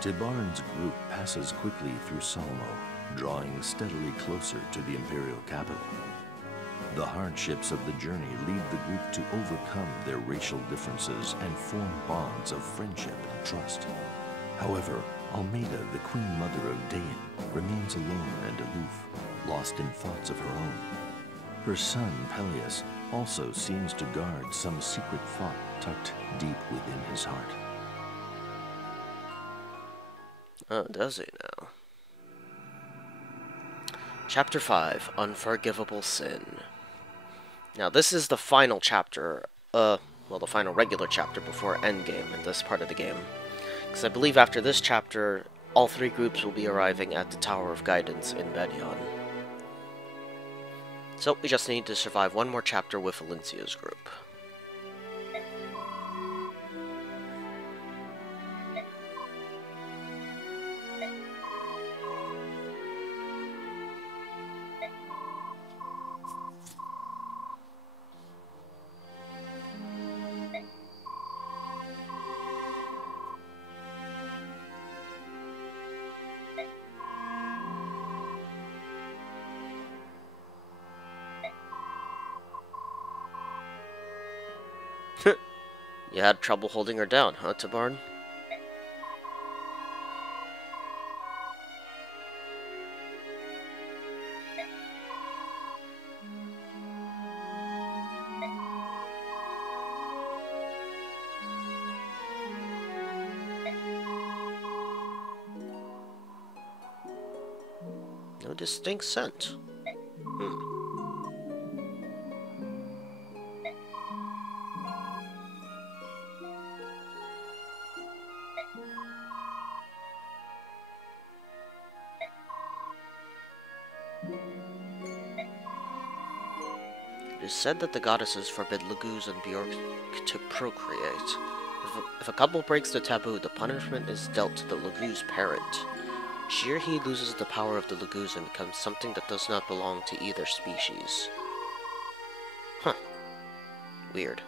Tibarn's group passes quickly through Salmo, drawing steadily closer to the Imperial capital. The hardships of the journey lead the group to overcome their racial differences and form bonds of friendship and trust. However, Almeida, the Queen Mother of Dain, remains alone and aloof, lost in thoughts of her own. Her son, Peleus, also seems to guard some secret thought tucked deep within his heart. Oh, does he now? Chapter 5, Unforgivable Sin. Now, this is the final chapter, well, the final regular chapter before Endgame in this part of the game. Because I believe after this chapter, all three groups will be arriving at the Tower of Guidance in Bedion. So, we just need to survive one more chapter with Valencia's group. You had trouble holding her down, huh, Tibarn? No distinct scent. It is said that the goddesses forbid Laguz and Bjork to procreate. If a couple breaks the taboo, the punishment is dealt to the Laguz parent. Shirhi loses the power of the Laguz and becomes something that does not belong to either species. Huh. Weird.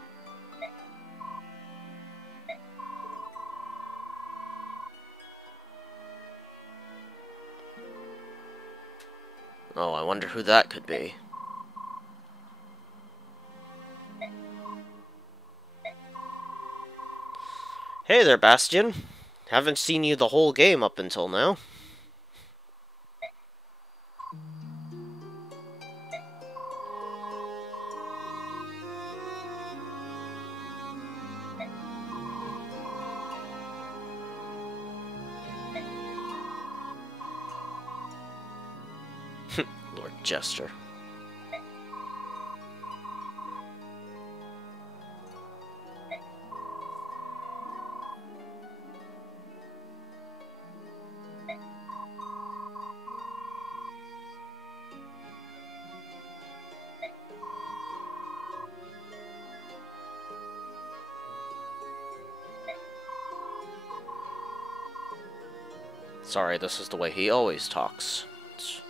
Oh, I wonder who that could be. Hey there, Bastion. Haven't seen you the whole game up until now. Lord Jester. Sorry, this is the way he always talks. It's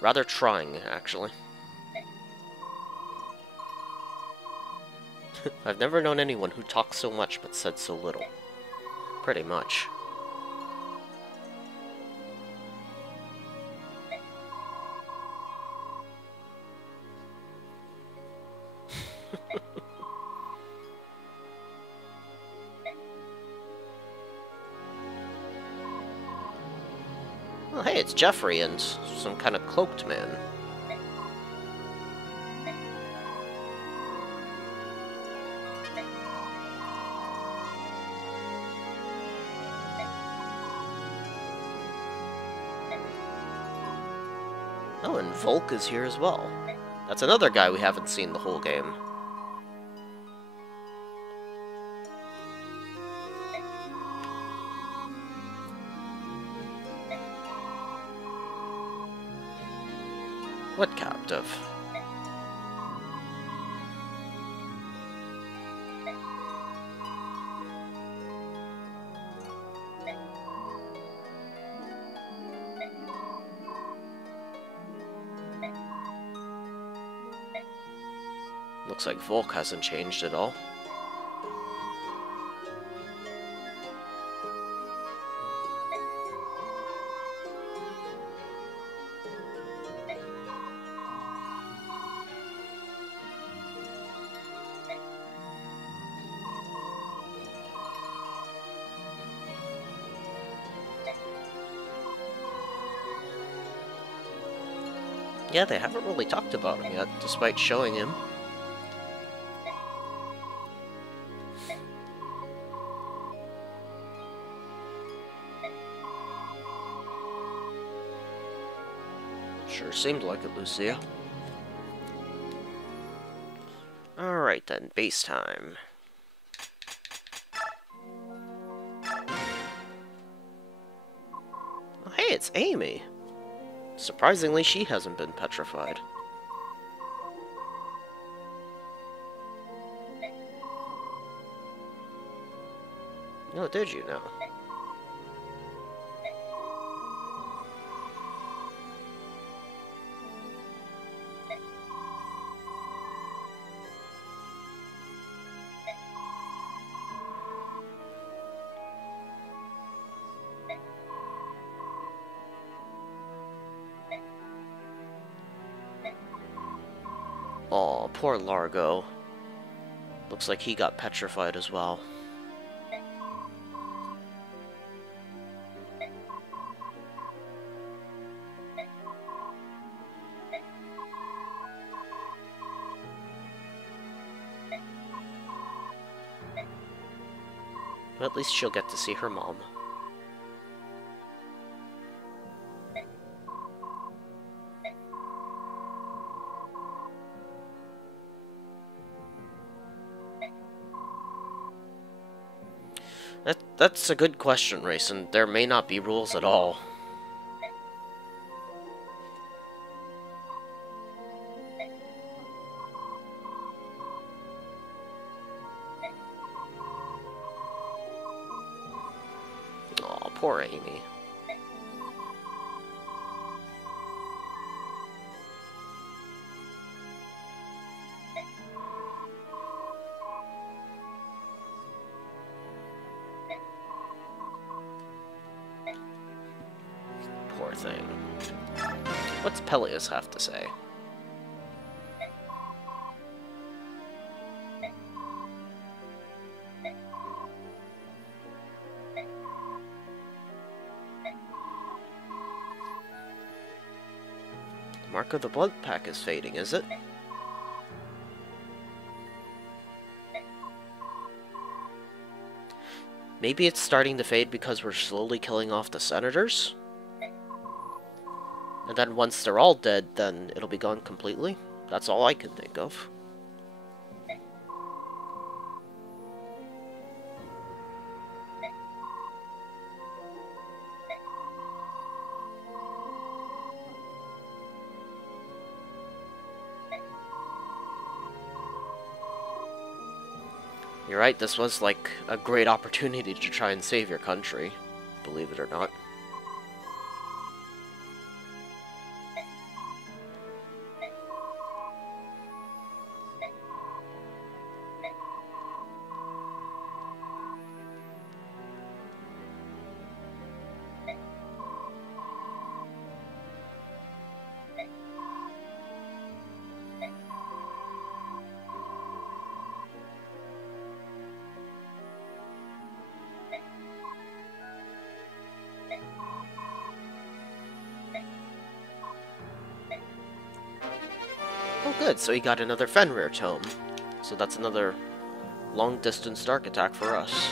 rather trying, actually. I've never known anyone who talked so much but said so little. Pretty much. Well, hey, it's Jeffrey and some kind of cloaked man. Oh, and Volk is here as well. That's another guy we haven't seen the whole game. What captive? Looks like Volk hasn't changed at all. Yeah, they haven't really talked about him yet, despite showing him. Sure seemed like it, Lucia. Alright then, base time. Oh, hey, it's Amy! Surprisingly, she hasn't been petrified. Oh, did you know? Aw, poor Largo. Looks like he got petrified as well. But at least she'll get to see her mom. That's a good question, Rayson. There may not be rules at all. Aw, poor Amy. Poor thing. What's Peleus have to say? The mark of the blood pack is fading, is it? Maybe it's starting to fade because we're slowly killing off the senators? And then once they're all dead, then it'll be gone completely? That's all I can think of. You're right, this was like a great opportunity to try and save your country, believe it or not. Oh good, so he got another Fenrir tome. So that's another long-distance dark attack for us.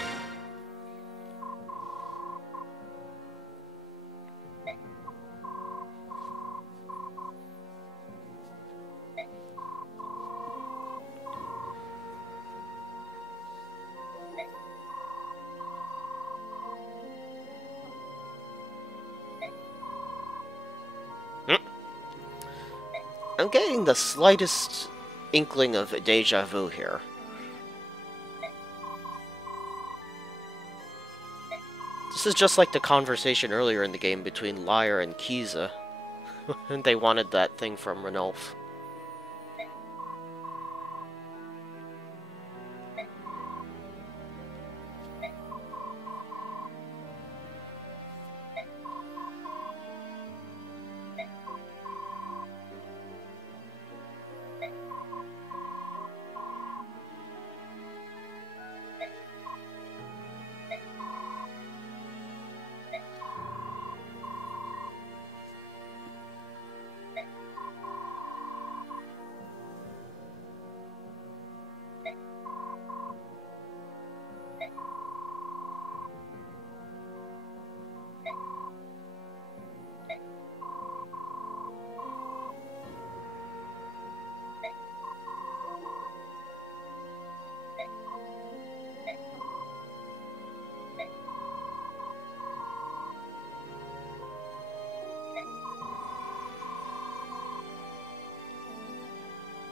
I'm getting the slightest inkling of deja vu here. This is just like the conversation earlier in the game between Lyre and Kiza. And they wanted that thing from Ranulf.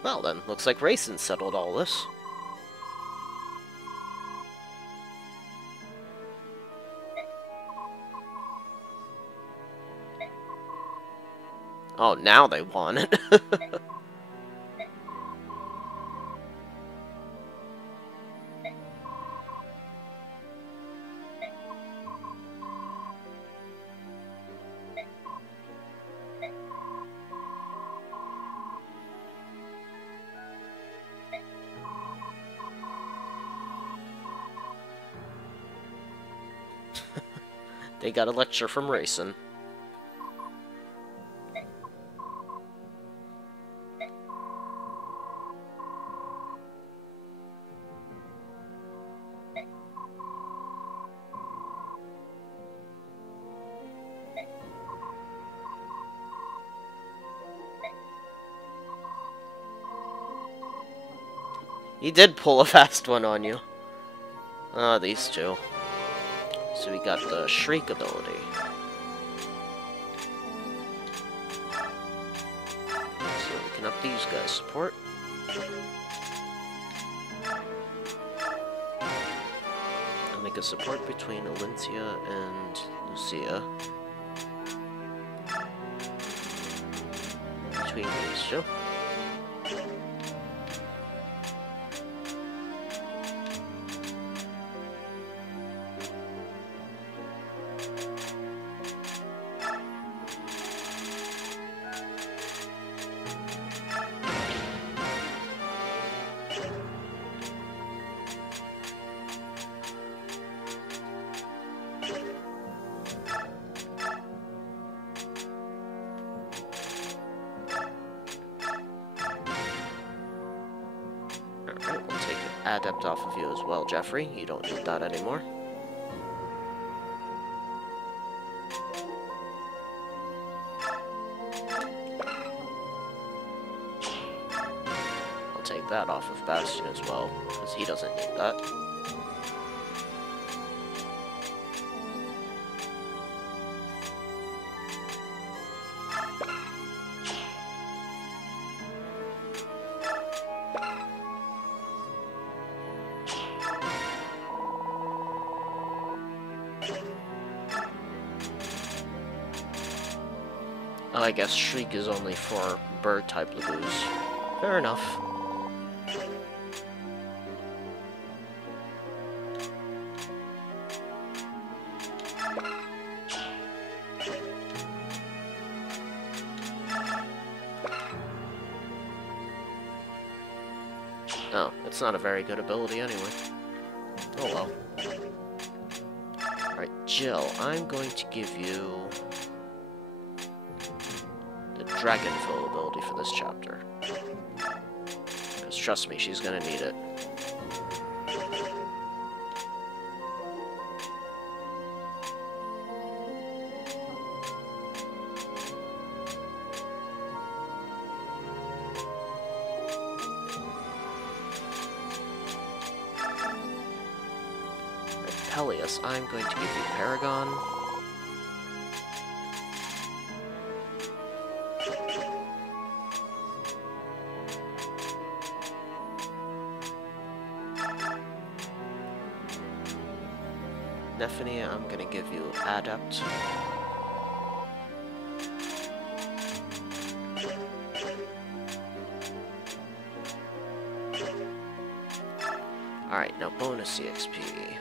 Well then, looks like Raisin settled all this. Oh, now they want it. They got a lecture from Raisin. He did pull a fast one on you. Ah, these two. So we got the Shriek ability. So we can up these guys' support. I'll make a support between Alincia and Lucia. Between these two. Alright, we'll take Adept off of you as well, Jeffrey. You don't need that anymore. I'll take that off of Bastion as well, because he doesn't need that. I guess Shriek is only for bird-type Lagoos. Fair enough. Oh, it's not a very good ability anyway. Oh well. Alright, Jill, I'm going to give you the Dragon Foe ability for this chapter. Because trust me, she's gonna need it. Peleus, I'm going to give you Paragon. Nephania, I'm going to give you Adept. Alright, now bonus EXP.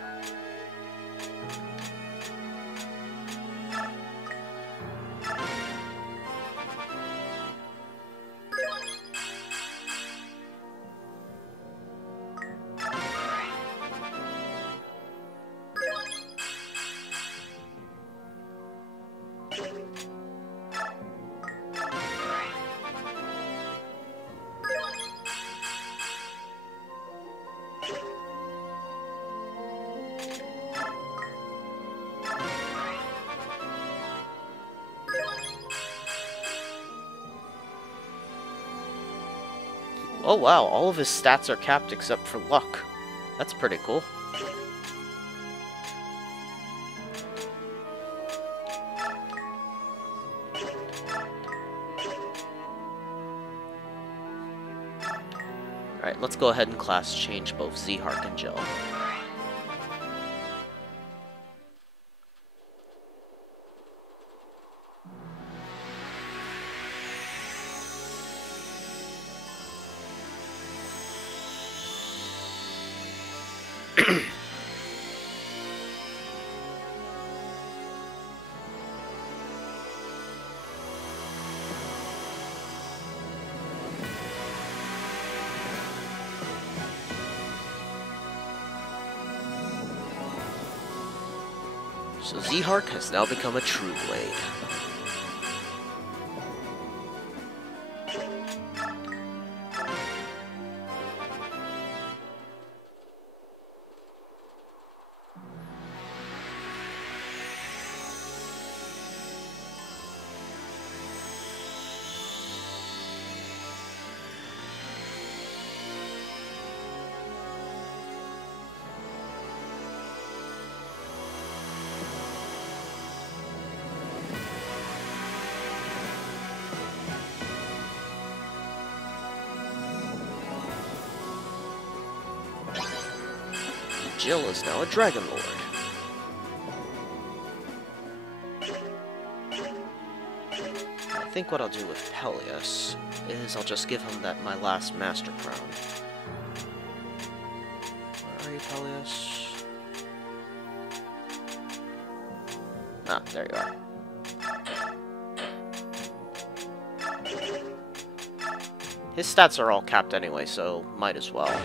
Oh wow, all of his stats are capped except for luck. That's pretty cool. let's go ahead and class change both Z-Hark and Jill. So Z-Hark has now become a true blade. Jill is now a Dragon Lord. I think what I'll do with Peleus is I'll just give him my last Master Crown. Where are you, Peleus? Ah, there you are. His stats are all capped anyway, so might as well.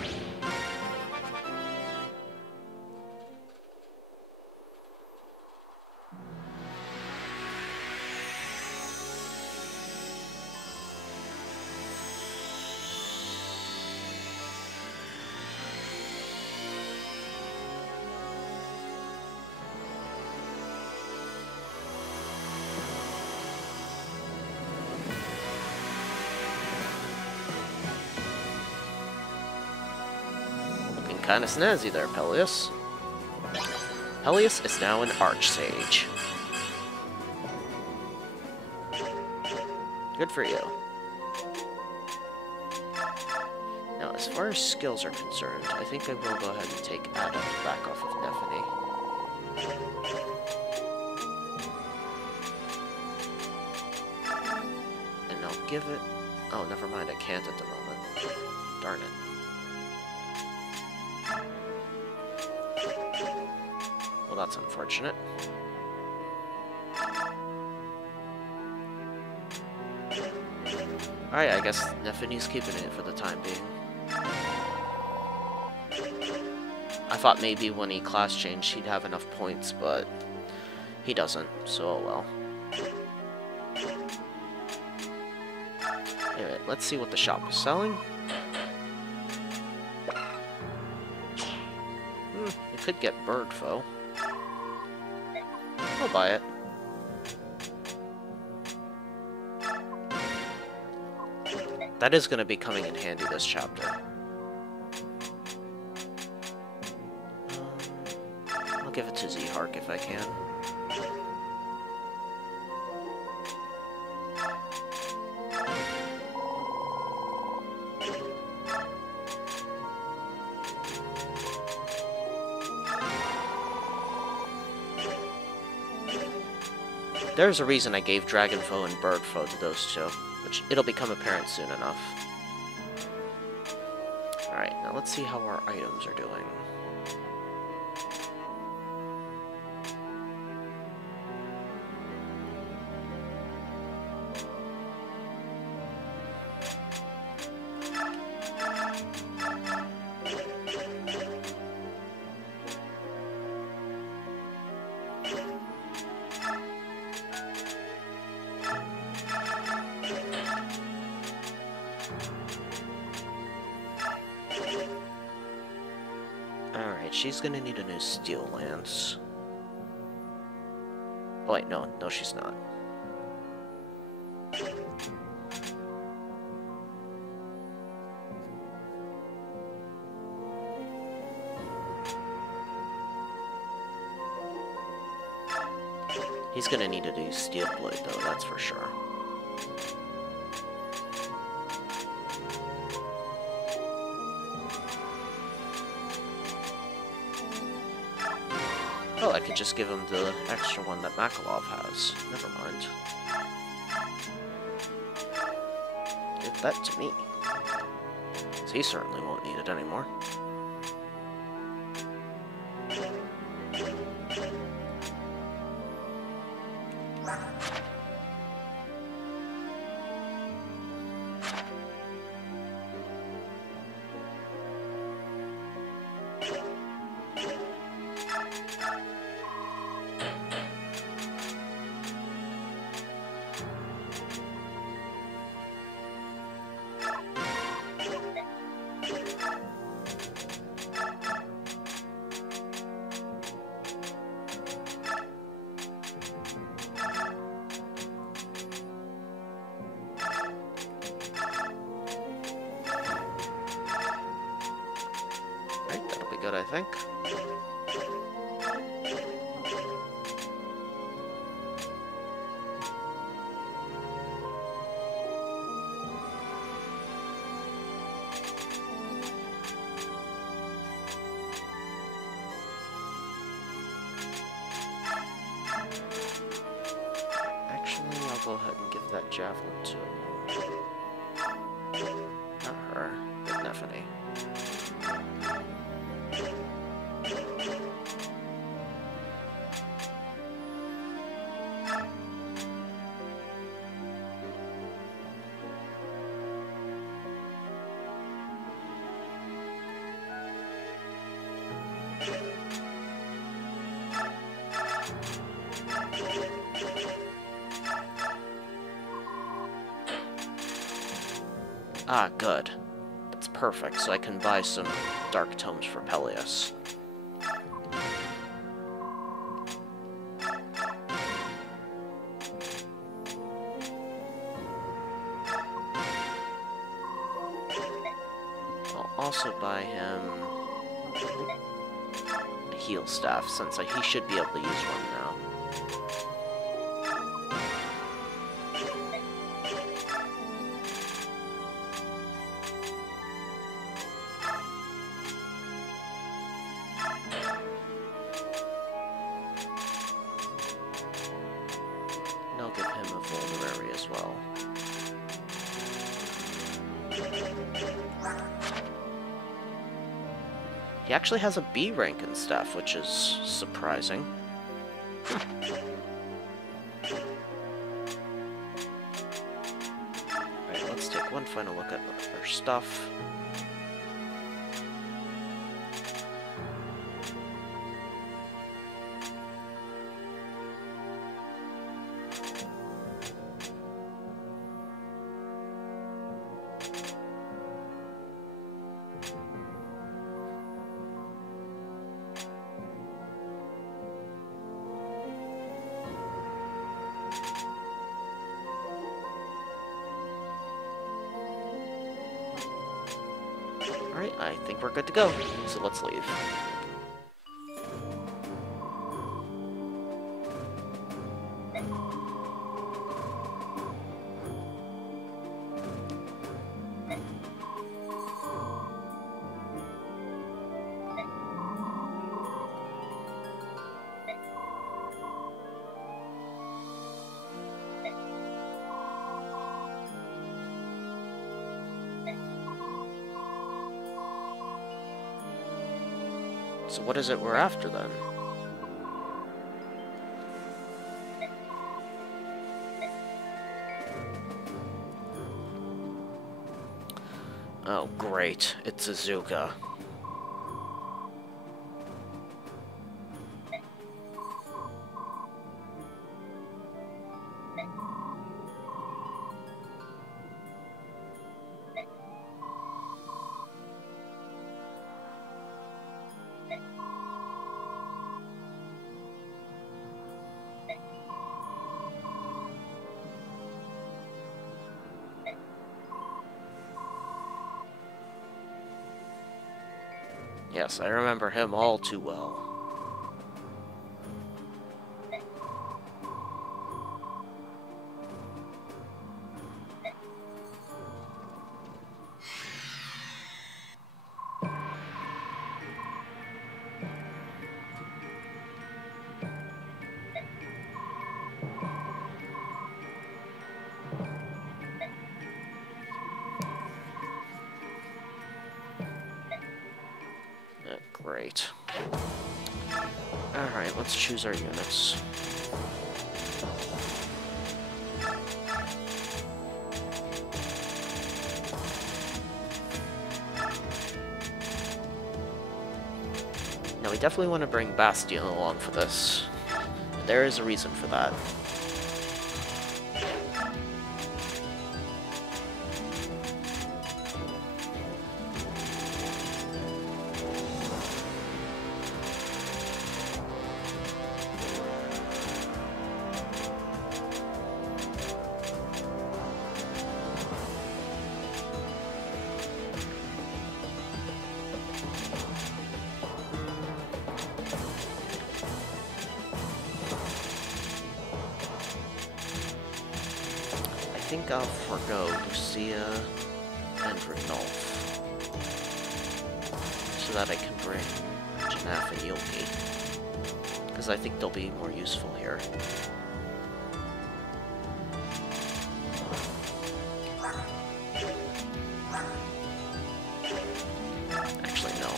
Kinda snazzy there, Peleus. Peleus is now an Archsage. Good for you. Now, as far as skills are concerned, I think I will go ahead and take Adam back off of Nephany. And I'll give it... Oh, never mind, I can't at the moment. Darn it. Well, that's unfortunate. Alright, I guess Nephany's keeping it for the time being. I thought maybe when he class changed he'd have enough points, but he doesn't, so oh well. Alright, let's see what the shop is selling. You could get Bird Foe. I'll buy it. That is going to be coming in handy this chapter. I'll give it to Z-Hark if I can. There's a reason I gave Dragon Foe and Bird Foe to those two, which it'll become apparent soon enough. Alright, now let's see how our items are doing. She's gonna need a new steel lance. Oh wait, no, she's not. He's gonna need a new steel blade though, that's for sure. Oh, I could just give him the extra one that Makalov has. Never mind. Give that to me. 'Cause he certainly won't need it anymore. Right, that'll be good, I think. Actually, I'll go ahead and give that javelin to... not her, but Nephany. Ah, good. That's perfect, so I can buy some Dark Tomes for Peleus. I'll also buy him a heal staff, since he should be able to use one now. And I'll give him a vulnerary as well. He actually has a B rank and stuff, which is surprising. Alright, let's take one final look at our stuff. Alright, I think we're good to go, so let's leave. So what is it we're after, then? Oh, great. It's Azuka. Yes, I remember him all too well. great. Alright, let's choose our units. Now we definitely want to bring Bastion along for this. There is a reason for that. I think I'll forgo Lucia and Renolf so that I can bring Janaf and Yulki, because I think they'll be more useful here. Actually, no,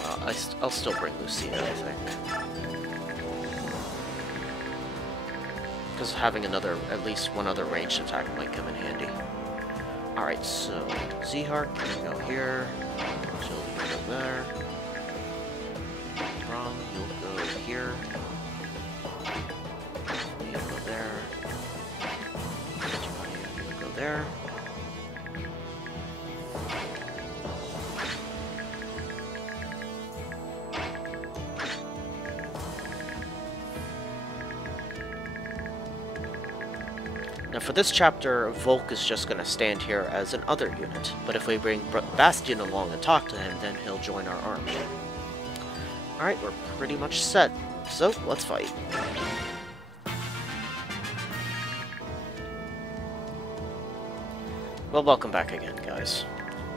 I'll still bring Lucia, I think. Because having at least one other ranged attack might come in handy. Alright, so Zehart can go here. Jill, you go there. Rom, you'll go here. You'll go there. You'll go there. Now for this chapter, Volk is just going to stand here as an other unit, but if we bring Bastion along and talk to him, then he'll join our army. Alright, we're pretty much set, so let's fight. Well, welcome back again, guys.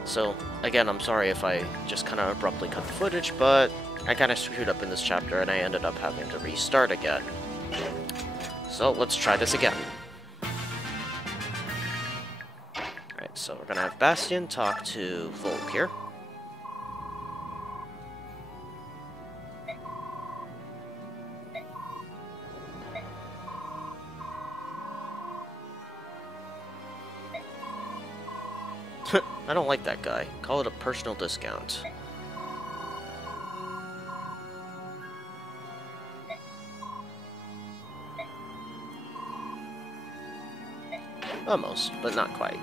So, again, I'm sorry if I just kind of abruptly cut the footage, but I kind of screwed up in this chapter and I ended up having to restart again. So, let's try this again. So we're gonna have Bastion talk to Volk here. I don't like that guy. Call it a personal discount. Almost, but not quite.